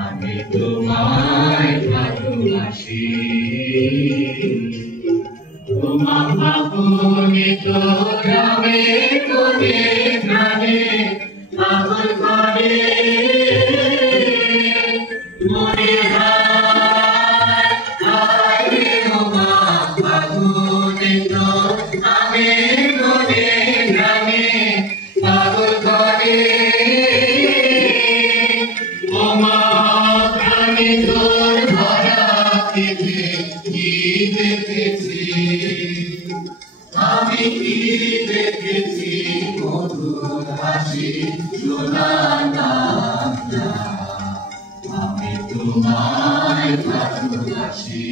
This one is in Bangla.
আমি তোমায় ভালোবাসি তোমার আপনি তো যাবে করে প্রাণে পাগল করে মরে আমি মনে গ্রামে পাগল করে আমি তোর ভরা পেতে কি দেখেছি আমি কি দেখেছি মধুর হাসি শোনার আমি তোমায় ভালোবাসি